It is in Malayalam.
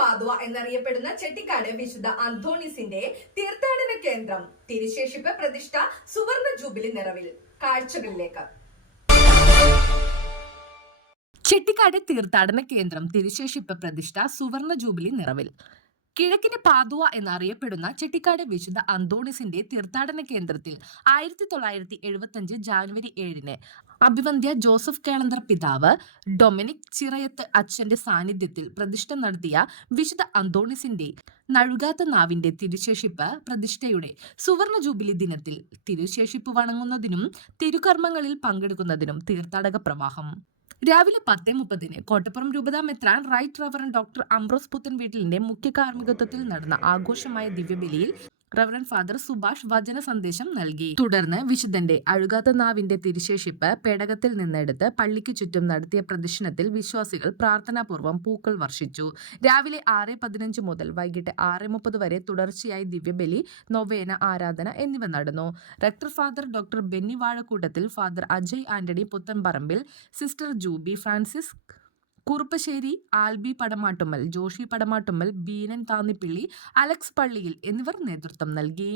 പാതുവ എന്നറിയപ്പെടുന്ന ചെട്ടിക്കാട് വിശുദ്ധ അന്തോണിസിന്റെ തീർത്ഥാടന കേന്ദ്രം. തിരുശേഷിപ്പ് പ്രതിഷ്ഠ സുവർണ ജൂബിലി നിറവിൽ. കാഴ്ചകളിലേക്ക്. ചെട്ടിക്കാട് തീർത്ഥാടന കേന്ദ്രം തിരുശേഷിപ്പ് പ്രതിഷ്ഠ സുവർണ ജൂബിലി നിറവിൽ. കിഴക്കിന് പാതുവ എന്നറിയപ്പെടുന്ന ചെട്ടിക്കാട് വിശുദ്ധ അന്തോണിസിന്റെ തീർത്ഥാടന കേന്ദ്രത്തിൽ ആയിരത്തി തൊള്ളായിരത്തി എഴുപത്തഞ്ച് ജാനുവരി ഏഴിന് അഭിവന്ധ്യ ജോസഫ് കേളന്തർ പിതാവ് ഡൊമിനിക് ചിറയത്ത് അച്ഛന്റെ സാന്നിധ്യത്തിൽ പ്രതിഷ്ഠ നടത്തിയ വിശുദ്ധ അന്തോണിസിന്റെ നഴുകാത്ത നാവിന്റെ തിരുശേഷിപ്പ് പ്രതിഷ്ഠയുടെ സുവർണ ജൂബിലി ദിനത്തിൽ തിരുശേഷിപ്പ് വണങ്ങുന്നതിനും തിരുകർമ്മങ്ങളിൽ പങ്കെടുക്കുന്നതിനും തീർത്ഥാടക പ്രവാഹം. രാവിലെ പത്ത് മുപ്പതിന് കോട്ടപ്പുറം രൂപത മെത്രാൻ റൈറ്റ് റവറൻ ഡോക്ടർ അംബ്രോസ് പുത്തൻ വീട്ടിലിന്റെ മുഖ്യ കാർമ്മികത്വത്തിൽ നടന്ന ആഘോഷമായ ദിവ്യബലിയിൽ റവറൻ ഫാദർ സുഭാഷ് വചന സന്ദേശം നൽകി. തുടർന്ന് വിശുദ്ധന്റെ അഴുകാത്ത നാവിന്റെ തിരിശേഷിപ്പ് പേടകത്തിൽ നിന്നെടുത്ത് പള്ളിക്ക് ചുറ്റും നടത്തിയ പ്രദക്ഷിണത്തിൽ വിശ്വാസികൾ പ്രാർത്ഥനാപൂർവം പൂക്കൾ വർഷിച്ചു. രാവിലെ ആറ് പതിനഞ്ച് മുതൽ വൈകിട്ട് ആറ് മുപ്പത് വരെ തുടർച്ചയായി ദിവ്യബലി നൊവേന ആരാധന എന്നിവ നടന്നു. Rector father doctor Benny Vazhakoottathil father Ajay Antony Puthenparambil sister Juby Francis Kuruppassery Albi Padamattummal Joshy Padamattummal Beenan Thannippilly Alex പള്ളിയിൽ എന്നിവർ നേതൃത്വം നൽകി.